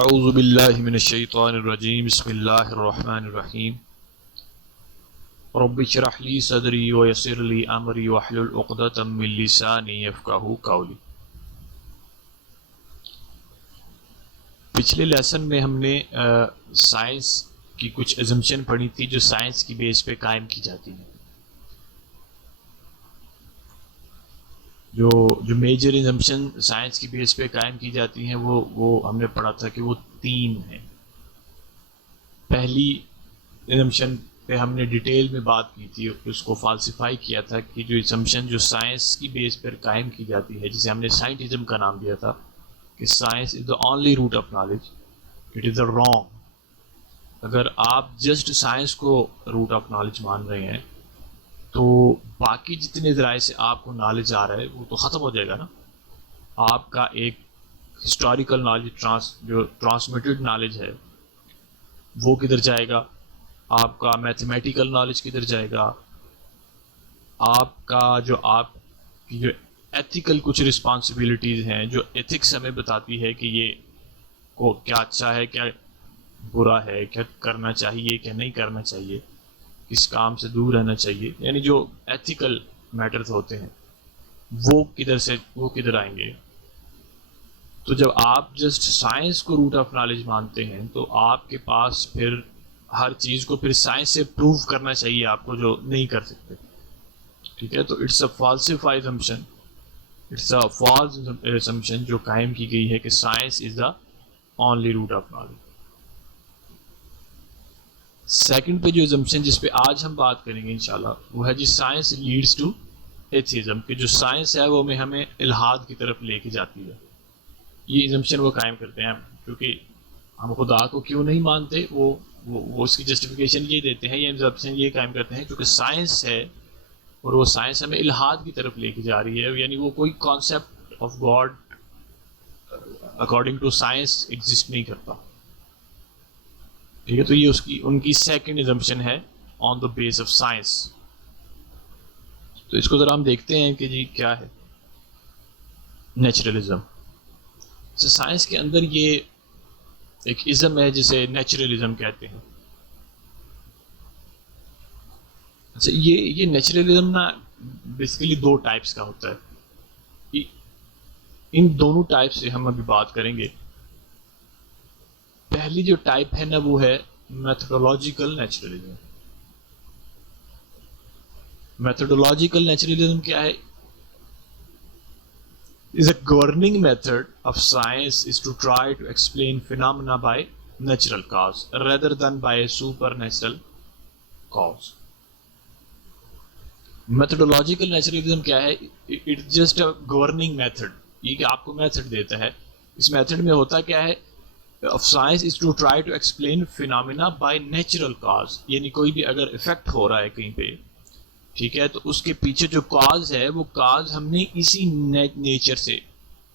اعوذ باللہ من الشیطان الرجیم بسم اللہ الرحمن الرحیم رب اشرح لی صدری ویسر لی امری واحلل عقدۃ من لسانی یفقہوا قولی۔ پچھلے لیسن میں ہم نے سائنس کی کچھ ایزمپشن پڑھی تھی جو سائنس کی بیس پہ قائم کی جاتی ہیں۔ جو میجر ایزمپشن سائنس کی بیس پہ قائم کی جاتی ہیں وہ ہم نے پڑھا تھا کہ وہ تین ہیں۔ پہلی ایزمپشن پہ ہم نے ڈیٹیل میں بات کی تھی، اس کو فالسیفائی کیا تھا کہ جو ایزمپشن جو سائنس کی بیس پر قائم کی جاتی ہے، جسے ہم نے سائنٹزم کا نام دیا تھا کہ science is the only root of knowledge, it is the wrong. اگر آپ جسٹ سائنس کو روٹ آف نالج مان رہے ہیں تو باقی جتنے ذرائع سے آپ کو نالج آ رہا ہے وہ تو ختم ہو جائے گا نا۔ آپ کا ایک ہسٹوریکل نالج جو ٹرانسمیٹڈ نالج ہے وہ کدھر جائے گا، آپ کا میتھمیٹیکل نالج کدھر جائے گا، آپ کی جو ایتھیکل کچھ رسپانسبلٹیز ہیں، جو ایتھکس ہمیں بتاتی ہے کہ یہ کو کیا اچھا ہے، کیا برا ہے، کیا کرنا چاہیے، کیا نہیں کرنا چاہیے، کس کام سے دور رہنا چاہیے، یعنی جو ایتھیکل میٹرز ہوتے ہیں وہ کدھر آئیں گے۔ تو جب آپ جسٹ سائنس کو روٹ آف نالج مانتے ہیں تو آپ کے پاس پھر ہر چیز کو پھر سائنس سے پروو کرنا چاہیے آپ کو، جو نہیں کر سکتے، ٹھیک ہے۔ تو it's a falsify assumption, it's a false assumption جو قائم کی گئی ہے کہ science is the only root of knowledge. Second پہ جو ایزمپشن جس پہ آج ہم بات کریں گے انشاءاللہ وہ ہے جی سائنس لیڈس ٹو ایتھیزم، کہ جو سائنس ہے وہ ہمیں الحاد کی طرف لے کے جاتی ہے۔ یہ ایزمپشن وہ قائم کرتے ہیں کیونکہ ہم خدا کو کیوں نہیں مانتے، وہ اس کی جسٹیفیکیشن یہ دیتے ہیں، یہ ایزمپشن یہ قائم کرتے ہیں کیونکہ سائنس ہے اور وہ سائنس ہمیں الحاد کی طرف لے کے جا رہی ہے، یعنی وہ کوئی concept of God according to science exist نہیں کرتا، ٹھیک ہے۔ تو یہ ان کی سیکنڈ ایزمپشن ہے آن دا بیس آف سائنس۔ تو اس کو ذرا ہم دیکھتے ہیں کہ جی کیا ہے نیچرلزم۔ سائنس کے اندر یہ ایک ازم ہے جسے نیچرلزم کہتے ہیں۔ اچھا، یہ نیچرلزم نا بیسیکلی دو ٹائپس کا ہوتا ہے۔ ان دونوں ٹائپ سے ہم ابھی بات کریں گے۔ پہلی جو ٹائپ ہے نا وہ ہے میتھڈولوجیکل نیچرلزم۔ میتھڈولوجیکل نیچرلزم کیا ہے؟ is a governing method of science is to try to explain phenomena by natural cause rather than by a supernatural cause. Methodological naturalism کیا ہے؟ It's just a governing method، یہ کہ آپ کو method دیتا ہے۔ اس میتھڈ میں ہوتا کیا ہے؟ of science is to try to explain phenomena by natural cause، یعنی کوئی بھی اگر افیکٹ ہو رہا ہے کہیں پہ، ٹھیک ہے، تو اس کے پیچھے جو کاز ہے وہ کاز ہم نے اسی نیچر سے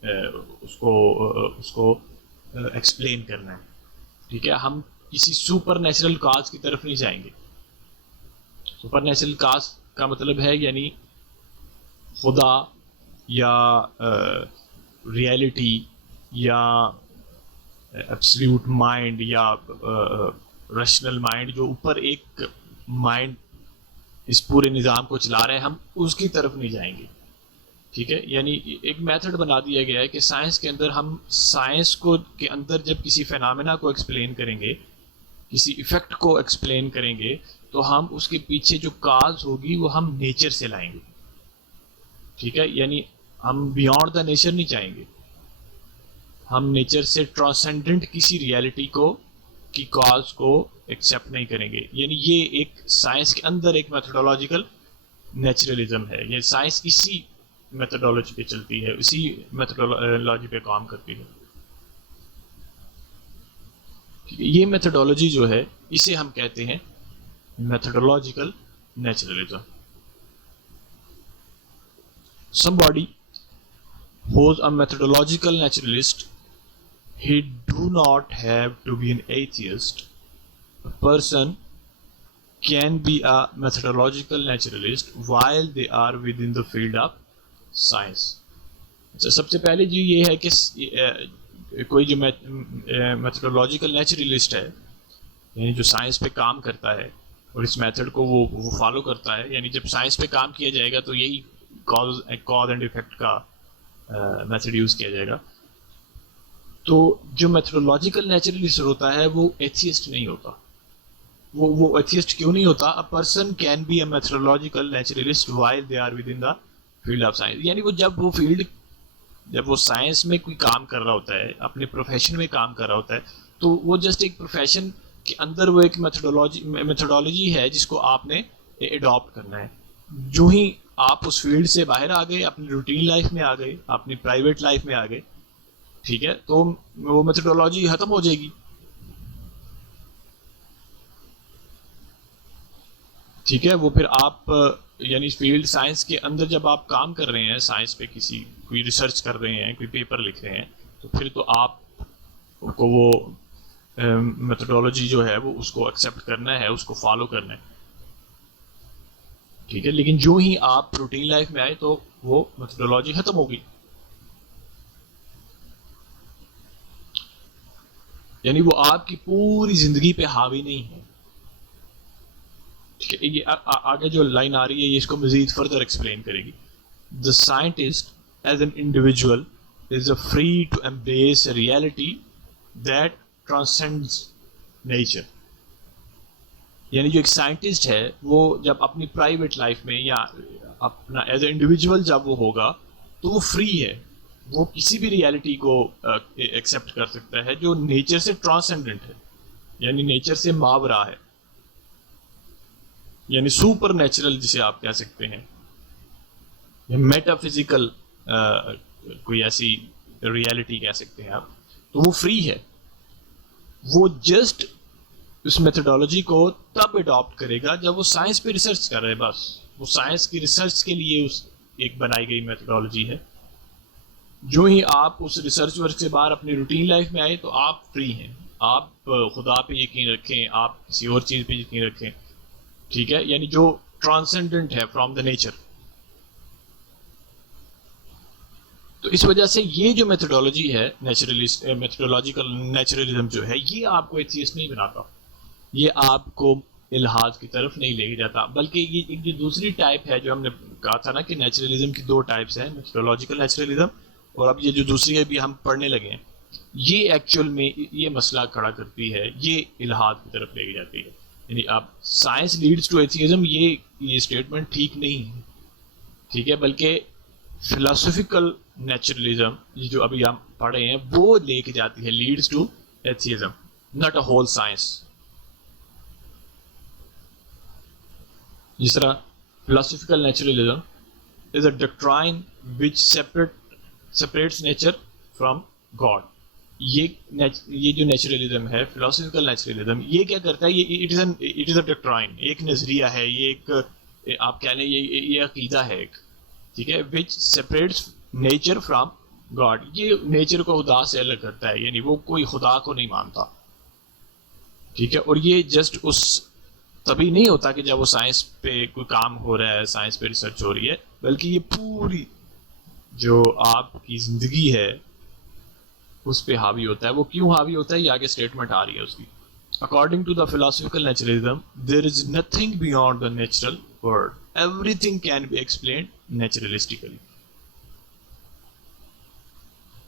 اس کو ایکسپلین کرنا ہے، ٹھیک ہے۔ ہم کسی سپر نیچرل کاز کی طرف نہیں جائیں گے۔ سپر نیچرل کاز کا مطلب ہے یعنی خدا یا ریئلٹی یا ایبسلیوٹ مائنڈ یا ریشنل مائنڈ، جو اوپر ایک مائنڈ اس پورے نظام کو چلا رہے ہیں، ہم اس کی طرف نہیں جائیں گے، ٹھیک ہے۔ یعنی ایک میتھڈ بنا دیا گیا ہے کہ سائنس کے اندر ہم سائنس کو کے اندر جب کسی فینامنا کو ایکسپلین کریں گے، کسی ایفیکٹ کو ایکسپلین کریں گے، تو ہم اس کے پیچھے جو کاز ہوگی وہ ہم نیچر سے لائیں گے، ٹھیک ہے۔ یعنی ہم بیونڈ دا نیچر نہیں جائیں گے، ہم نیچر سے ٹرانسینڈنٹ کسی ریئلٹی کی کاز کو ایکسیپٹ نہیں کریں گے۔ یعنی یہ ایک سائنس کے اندر ایک میتھڈولوجیکل نیچرلزم ہے، یہ سائنس اسی میتھڈولوجی پہ چلتی ہے، اسی میتھڈولوجی پہ کام کرتی ہے۔ یہ میتھڈولوجی جو ہے اسے ہم کہتے ہیں methodological naturalism. Somebody who is a methodological naturalist, he do not have to be an atheist. A person can be a methodological naturalist while they are within the field of science. اچھا، سب سے پہلے جو یہ ہے کہ کوئی جو methodological naturalist ہے، یعنی جو سائنس پہ کام کرتا ہے اور اس میتھڈ کو وہ فالو کرتا ہے، یعنی جب سائنس پہ کام کیا جائے گا تو یہی کاز اینڈ ایفیکٹ کا میتھڈ یوز کیا جائے گا. تو جو میتھڈولوجیکل نیچرلسٹ ہوتا ہے وہ ایتھیسٹ نہیں ہوتا. وہ ایتھیسٹ کیوں نہیں ہوتا؟ A person can be a methodological naturalist while they are within the field of science. یعنی وہ جب وہ سائنس میں کوئی کام کر رہا ہوتا ہے، اپنے پروفیشن میں کام کر رہا ہوتا ہے، تو وہ جسٹ ایک پروفیشن کے اندر وہ ایک میتھڈولوجی ہے جس کو آپ نے اڈاپٹ کرنا ہے. جو ہی آپ اس فیلڈ سے باہر آ گئے، اپنی روٹین لائف میں آ گئے، اپنی پرائیویٹ لائف میں آ گئے، ٹھیک ہے، تو وہ میتھڈولوجی ختم ہو جائے گی. ٹھیک ہے، وہ پھر آپ یعنی فیلڈ سائنس کے اندر جب آپ کام کر رہے ہیں، سائنس پہ کوئی ریسرچ کر رہے ہیں، کوئی پیپر لکھ رہے ہیں، تو پھر تو آپ کو وہ میتھڈولوجی جو ہے وہ اس کو ایکسیپٹ کرنا ہے، اس کو فالو کرنا ہے. ٹھیک ہے، لیکن جو ہی آپ روٹین لائف میں آئے تو وہ میتھڈولوجی ختم ہوگی. یعنی وہ آپ کی پوری زندگی پہ حاوی نہیں ہے. ٹھیک ہے، یہ آگے جو لائن آ رہی ہے یہ اس کو مزید فردر ایکسپلین کرے گی. The scientist as an individual is free to embrace a reality that transcends nature. یعنی جو ایک سائنٹسٹ ہے وہ جب اپنی پرائیویٹ لائف میں یا اپنا ایز اے انڈیویجول جب وہ ہوگا تو وہ فری ہے، وہ کسی بھی ریالٹی کو ایکسیپٹ کر سکتا ہے جو نیچر سے ٹرانسینڈنٹ ہے، یعنی نیچر سے ماورا ہے، یعنی سپر نیچرل جسے آپ کہہ سکتے ہیں، یا میٹا فزیکل کوئی ایسی ریالٹی کہہ سکتے ہیں آپ. تو وہ فری ہے، وہ جسٹ اس میتھڈولوجی کو تب اڈاپٹ کرے گا جب وہ سائنس پہ ریسرچ کر رہے ہیں. بس وہ سائنس کی ریسرچ کے لیے اس ایک بنائی گئی میتھڈولوجی ہے. جو ہی آپ اس ریسرچ ورک سے باہر اپنی روٹین لائف میں آئے تو آپ فری ہیں، آپ خدا پہ یقین رکھیں، آپ کسی اور چیز پہ یقین رکھیں. ٹھیک ہے، یعنی جو ٹرانسینڈنٹ ہے فرام دا نیچر. تو اس وجہ سے یہ جو میتھڈولوجی ہے میتھڈولوجیکل نیچرلزم جو ہے، یہ آپ کو ایتھیسٹ نہیں بناتا، یہ آپ کو الحاد کی طرف نہیں لے کے جاتا. بلکہ یہ ایک جو دوسری ٹائپ ہے جو ہم نے کہا تھا نا کہ نیچرلزم کی دو ٹائپس ہیں، میتھڈولوجیکل نیچرلزم اور اب یہ جو دوسری ہے بھی ہم پڑھنے لگے ہیں، یہ ایکچوئل میں یہ مسئلہ کھڑا کرتی ہے، یہ الحاد کی طرف لے کے جاتی ہے. یعنی اب سائنس لیڈس ٹو ایتھیزم، یہ اسٹیٹمنٹ ٹھیک نہیں ہے. ٹھیک ہے، بلکہ فلاسفیکل نیچرلزم جو ابھی ہم پڑھ رہے ہیں وہ لے کے جاتی ہے leads to atheism, not a whole science. جس طرح philosophical naturalism is a doctrine which separates nature from God. یہ جو نیچرلزم ہے، فلاسفیکل نیچرلزم، یہ کیا کرتا ہے؟ اٹ از اے ڈاکٹرائن، ایک نظریہ ہے، یہ ایک آپ کہہ لیں یہ عقیدہ ہے ایک، ٹھیک ہے، وچ سپریٹس نیچر فرام گاڈ. یہ نیچر کو خدا سے الگ کرتا ہے، یعنی وہ کوئی خدا کو نہیں مانتا. ٹھیک ہے، اور یہ جسٹ اس تبھی نہیں ہوتا کہ جب وہ سائنس پہ کوئی کام ہو رہا ہے، سائنس پہ ریسرچ ہو رہی ہے، بلکہ یہ پوری جو آپ کی زندگی ہے اس پہ حاوی ہوتا ہے. وہ کیوں حاوی ہوتا ہے؟ یہ آگے اسٹیٹمنٹ آ رہی ہے اس کی. According to the philosophical naturalism, there is nothing beyond the natural world. Everything can be explained naturalistically.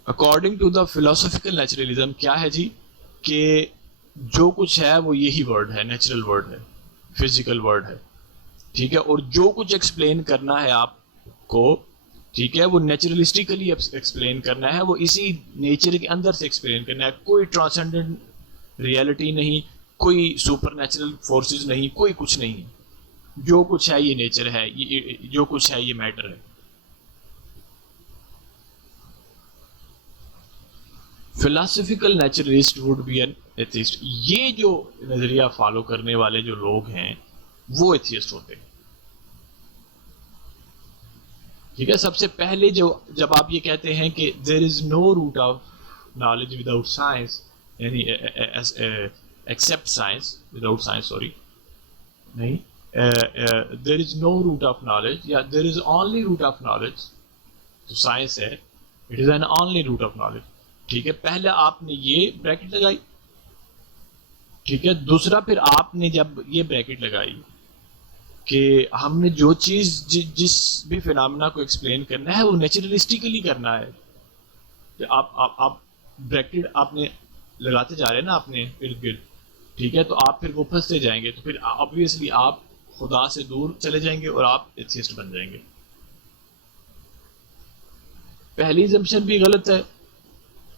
According to the philosophical naturalism کیا ہے جی؟ کہ جو کچھ ہے وہ یہی ورڈ ہے، نیچرل ورڈ ہے، فزیکل ورڈ ہے. ٹھیک ہے، اور جو کچھ ایکسپلین کرنا ہے آپ کو، ٹھیک ہے، وہ نیچرلسٹیکلی ایکسپلین کرنا ہے، وہ اسی نیچر کے اندر سے ایکسپلین کرنا ہے. کوئی ٹرانسینڈنٹ ریالٹی نہیں، کوئی سپر نیچرل فورسز نہیں، کوئی کچھ نہیں. جو کچھ ہے یہ نیچر ہے، جو کچھ ہے یہ میٹر ہے. Philosophical naturalist would be an atheist. یہ جو نظریہ فالو کرنے والے جو لوگ ہیں وہ ایتھیسٹ ہوتے ہیں. ٹھیک ہے، سب سے پہلے جب آپ یہ کہتے ہیں کہ there is no root of knowledge without science, یعنی except science without science, sorry نہیں، there is no root of knowledge یا there is only root of knowledge. جو سائنس ہے، it is an only root of knowledge. ٹھیک ہے، پہلے آپ نے یہ بریکٹ لگائی، ٹھیک ہے، دوسرا پھر آپ نے جب یہ بریکٹ لگائی کہ ہم نے جو چیز جس بھی فینامنا کو ایکسپلین کرنا ہے وہ نیچرلسٹیکلی کرنا ہے، کہ آپ بریکٹ آپ نے لگاتے جا رہے ہیں نا اپنے ارد گرد، ٹھیک ہے، تو آپ پھر وہ پھنستے جائیں گے، تو پھر آبویسلی آپ خدا سے دور چلے جائیں گے اور آپ ایتھیسٹ بن جائیں گے. پہلی ایگزمپشن بھی غلط ہے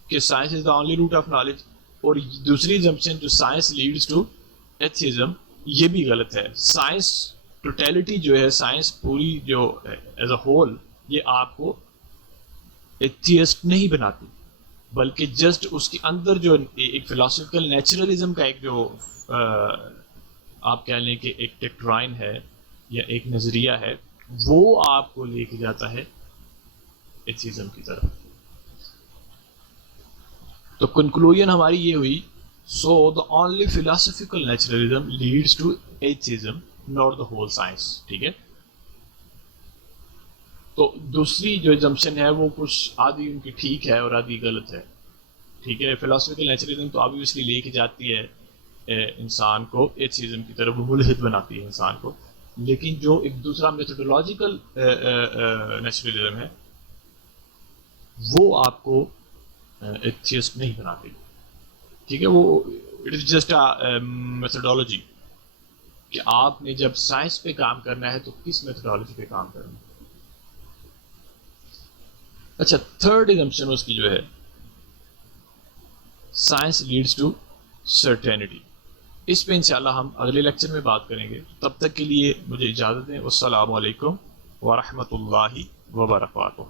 کہ science is the only root of knowledge, اور دوسری ایگزمپشن جو سائنس لیڈز ٹو ایتھیزم، یہ بھی غلط ہے. سائنس ٹوٹیلٹی جو ہے، سائنس پوری جو ایز اے ہول، یہ آپ کو ایتھیسٹ نہیں بناتی، بلکہ جسٹ اس کے اندر جو ایک فلاسفیکل نیچرلزم کا ایک جو آپ کہہ لیں کہ ایک ٹیکٹرائن ہے یا ایک نظریہ ہے، وہ آپ کو لے کے جاتا ہے ایتھیزم کی طرف. تو کنکلوژن ہماری یہ ہوئی، so the only philosophical naturalism leads to atheism not the whole science. ٹھیک ہے، تو دوسری جو ایگزمپشن ہے وہ کچھ آدھی ان کی ٹھیک ہے اور آدھی غلط ہے. ٹھیک ہے، فلاسفیکل نیچرلزم تو آبویسلی لے کے جاتی ہے انسان کو ایتھیزم کی طرف، وہ ملحد بناتی ہے انسان کو، لیکن جو ایک دوسرا میتھڈولوجیکل نیچرلزم ہے وہ آپ کو ایتھیسٹ نہیں بناتی. ٹھیک ہے، وہ اٹ از جسٹ میتھڈولوجی کہ آپ نے جب سائنس پہ کام کرنا ہے تو کس میتھڈولوجی پہ کام کرنا ہے. اچھا، تھرڈ ایگزمپشن اس کی جو ہے، سائنس لیڈس ٹو سرٹینٹی. اس پہ انشاءاللہ ہم اگلے لیکچر میں بات کریں گے. تب تک کے لیے مجھے اجازت دیں. والسلام علیکم ورحمۃ اللہ وبرکاتہ.